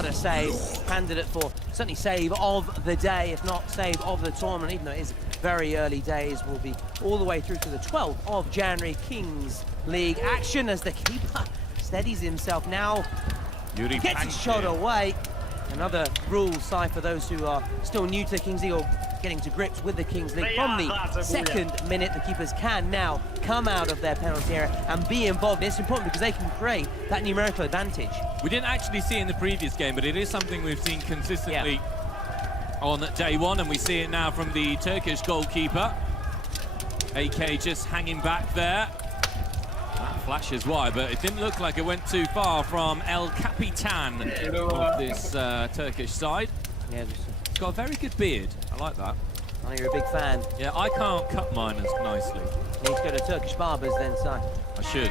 what a save. Candidate for certainly save of the day, if not save of the tournament, even though it is very early days. Will be all the way through to the 12th of January. Kings League action as the keeper steadies himself now. Gets his shot away. Another rule side for those who are still new to the Kings League or getting to grips with the Kings League. From the second minute, the keepers can now come out of their penalty area and be involved. It's important because they can create that numerical advantage. We didn't actually see it in the previous game, but it is something we've seen consistently on day one, and we see it now from the Turkish goalkeeper. AK just hanging back there. That flashes wide, but it didn't look like it went too far from El Capitan of this Turkish side. Yeah, he's got a very good beard. I like that. I know you're a big fan. Yeah, I can't cut mine as nicely. You need to go to Turkish barbers then, Si. I should.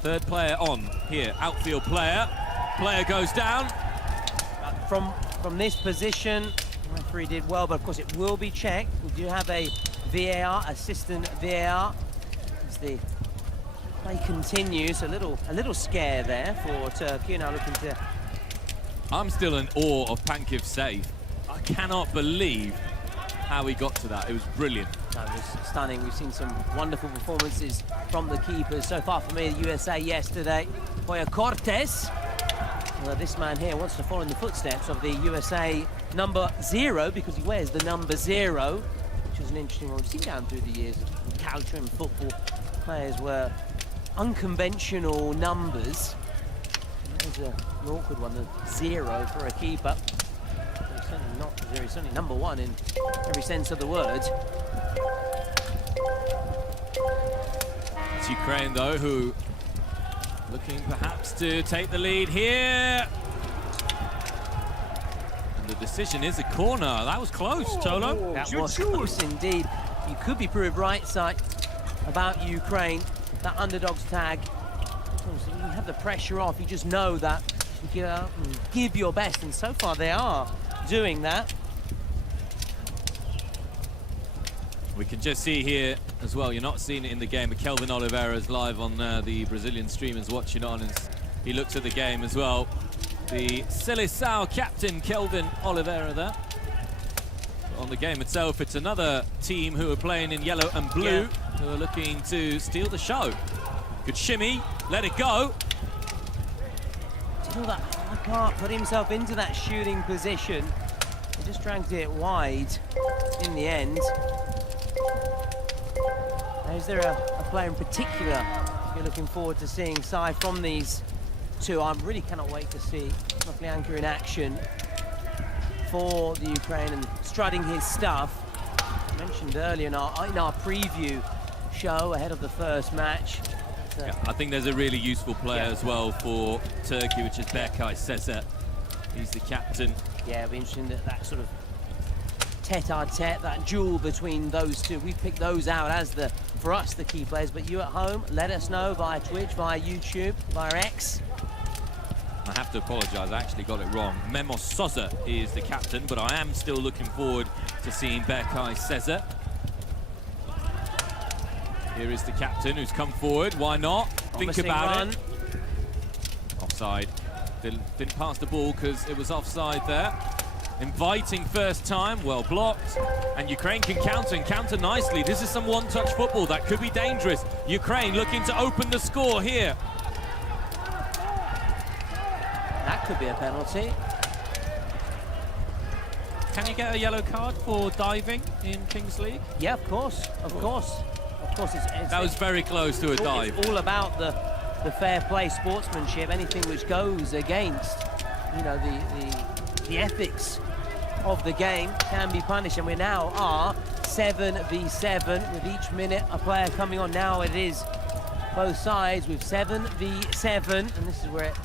Third player on here, outfield player. Player goes down. From this position, the referee did well, but of course it will be checked. We do have a VAR, assistant VAR. As the play continues, a little scare there for Turkey. Now looking to... I'm still in awe of Pankiv's save. I cannot believe how he got to that. It was brilliant. That was stunning. We've seen some wonderful performances from the keepers so far. For me, the USA yesterday. Hoya Cortes. Well, this man here wants to follow in the footsteps of the USA number 0 because he wears the number 0, which is an interesting one. We've seen down through the years of culture and football. Players were unconventional numbers. There's an awkward one, the 0 for a keeper. He's certainly not 0, he's certainly number 1 in every sense of the word. It's Ukraine, though, who looking perhaps to take the lead here. And the decision is a corner. That was close, Tolo. That was close indeed. You could be proved right side about Ukraine. That underdog's tag. You have the pressure off. You just know that you get out and give your best. And so far they are doing that. We can just see here as well, you're not seeing it in the game, but Kelvin Oliveira is live on the Brazilian streamers watching on, and he looks at the game as well. The Seleção captain, Kelvin Oliveira there. But on the game itself, it's another team who are playing in yellow and blue, who are looking to steal the show. Good shimmy, let it go. Still that can't put himself into that shooting position. He just dragged it wide in the end. Is there a player in particular you're looking forward to seeing, Si, from these two? I really cannot wait to see Maflianka in action for the Ukraine and strutting his stuff. I mentioned earlier in our preview show ahead of the first match. Yeah, I think there's a really useful player as well for Turkey, which is Berkay Sezer. He's the captain. Yeah, it'll be interesting that sort of tete-a-tete, that duel between those two. We picked those out as for us, the key players, but you at home, let us know via Twitch, via YouTube, via X. I have to apologise, I actually got it wrong. Memo Sosa is the captain, but I am still looking forward to seeing Berkay Sezer. Here is the captain who's come forward, why not? Think about it. Offside. Didn't pass the ball because it was offside there. Inviting first time, well blocked, and Ukraine can counter and counter nicely. This is some one-touch football that could be dangerous. Ukraine looking to open the score here. That could be a penalty. Can you get a yellow card for diving in Kings League? Yeah, of course, of course. Of course, that was very close to a dive. It's all about the fair play, sportsmanship, anything which goes against, you know, the ethics of the game can be punished, and we now are 7v7 with each minute a player coming on. Now it is both sides with 7v7, and this is where it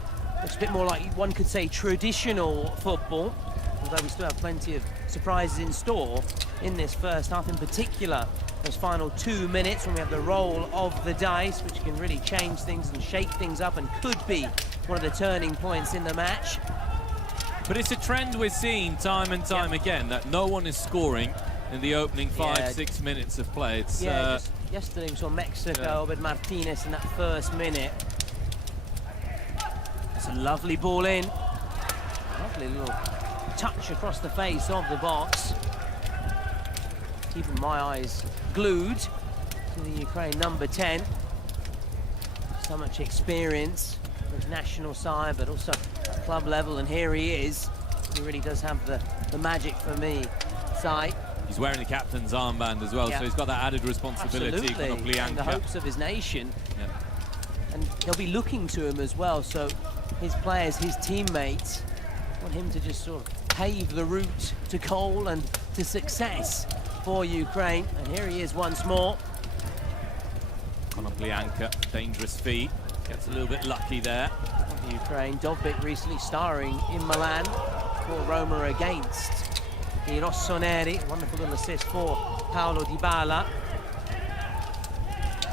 looks a bit more like, one could say, traditional football, although we still have plenty of surprises in store in this first half, in particular those final 2 minutes when we have the roll of the dice, which can really change things and shake things up and could be one of the turning points in the match. But it's a trend we're seeing time and time again, that no one is scoring in the opening 5-6 minutes of play. It's, just yesterday we saw Mexico with Martinez in that first minute. It's a lovely ball in. Lovely little touch across the face of the box. Keeping my eyes glued to the Ukraine number 10. So much experience with national side, but also at club level, and here he is. He really does have the magic for me side. He's wearing the captain's armband as well, so he's got that added responsibility. Absolutely, and the hopes of his nation. Yeah. And they'll be looking to him as well, so his players, his teammates, want him to just sort of pave the route to goal and to success for Ukraine. And here he is once more. Konoplyanka, dangerous feet, gets a little bit lucky there. Ukraine, Dovbyk recently starring in Milan for Roma against the Rossoneri. Wonderful little assist for Paolo Dybala.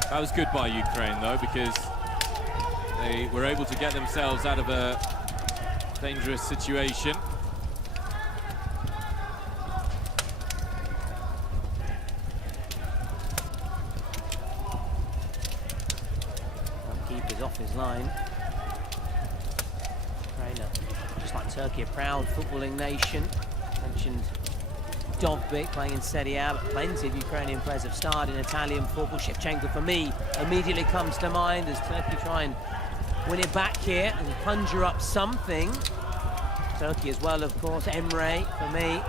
That was good by Ukraine though, because they were able to get themselves out of a dangerous situation. Keeper's off his line. Ukraine, just like Turkey, a proud footballing nation. Mentioned Dovbyk playing in Serie A, but plenty of Ukrainian players have starred in Italian football. Shevchenko, for me, immediately comes to mind as Turkey try and win it back here and conjure up something. Turkey as well, of course. Emre, for me.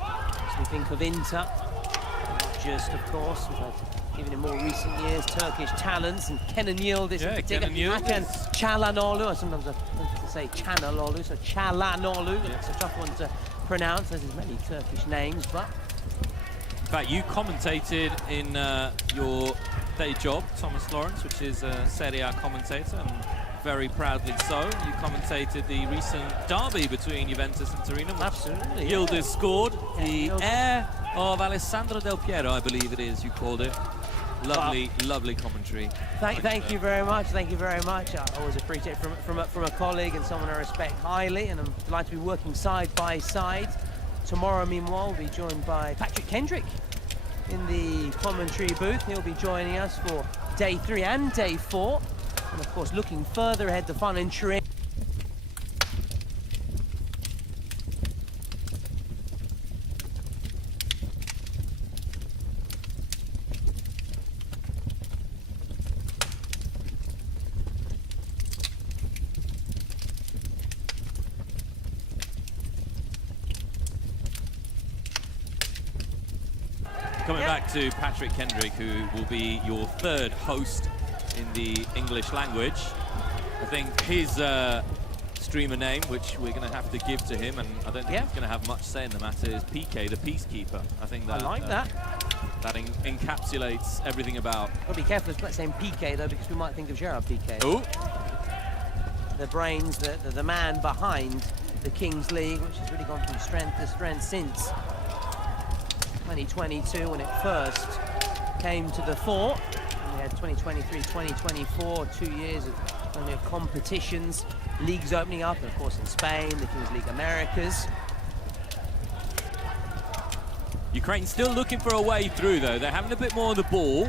As we think of Inter, not just, of course, we've had, even in more recent years, Turkish talents, and Kenan Yildiz in particular. Hakan Çalhanoğlu, or sometimes I want to say Çalhanoğlu, so Çalhanoğlu, it's a tough one to pronounce, as there's many Turkish names, but... In fact, you commentated in your day job, Thomas Lawrence, which is a Serie A commentator, and very proudly so. You commentated the recent derby between Juventus and Torino. Absolutely. Yildiz scored. The heir of Alessandro Del Piero, I believe it is, you called it. Lovely, lovely commentary. Thank you very much. Thank you very much. I always appreciate it from a colleague and someone I respect highly, and I'm delighted to be working side by side. Tomorrow, meanwhile, we'll be joined by Patrick Kendrick in the commentary booth. He'll be joining us for day 3 and day 4, and of course, looking further ahead, the fun in Turin. Coming back to Patrick Kendrick, who will be your third host in the English language. I think his streamer name, which we're going to have to give to him, and I don't think he's going to have much say in the matter, is PK, the Peacekeeper. I think that, I like that. That encapsulates everything about... Got to be careful of saying PK, though, because we might think of Gerard Piqué. Oh! The brains, the man behind the Kings League, which has really gone from strength to strength since 2022, when it first came to the fore. And we had 2023, 2024, 2 years of only competitions, leagues opening up, and of course in Spain, the Kings League Americas. Ukraine still looking for a way through, though. They're having a bit more of the ball.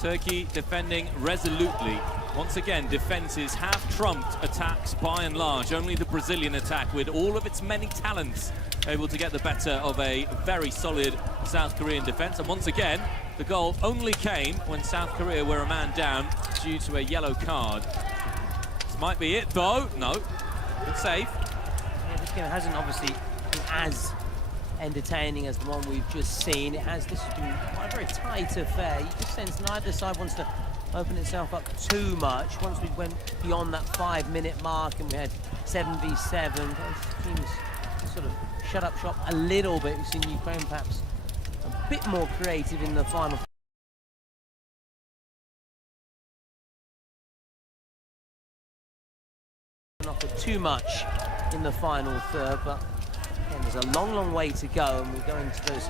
Turkey defending resolutely. Once again, defenses have trumped attacks by and large. Only the Brazilian attack, with all of its many talents, able to get the better of a very solid South Korean defense. And once again, the goal only came when South Korea were a man down due to a yellow card. This might be it, though. No, good save. Yeah, this game hasn't obviously been as entertaining as the one we've just seen. This has been quite a very tight affair. You just sense neither side wants to open itself up too much. Once we went beyond that 5-minute mark and we had 7v7, those teams sort of shut up shop a little bit. We've seen Ukraine perhaps a bit more creative in the final. Not for too much in the final third, but again, there's a long way to go, and we're going to those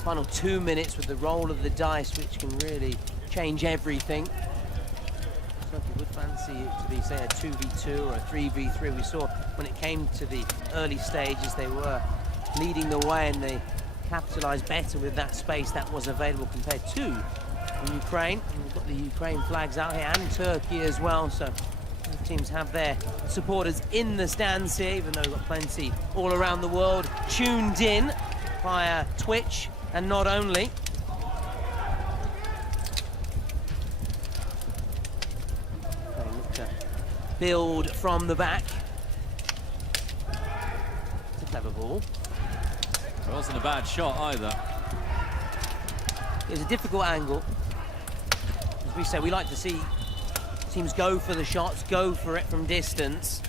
final 2 minutes with the roll of the dice, which can really change everything. Turkey would fancy it to be, say, a 2v2 or a 3v3. We saw when it came to the early stages, they were leading the way, and they capitalized better with that space that was available compared to Ukraine. And we've got the Ukraine flags out here, and Turkey as well, so teams have their supporters in the stands here, even though we've got plenty all around the world tuned in via Twitch, and not only. They look to build from the back. It's a clever ball. It wasn't a bad shot either. It was a difficult angle. As we say, we like to see teams go for the shots, go for it from distance.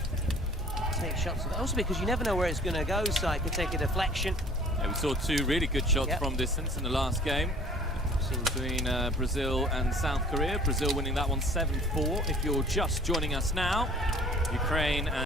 Take shots, also because you never know where it's going to go, so it could take a deflection. Yeah, we saw two really good shots Yep. from distance in the last game between Brazil and South Korea. Brazil winning that one 7-4. If you're just joining us now, Ukraine and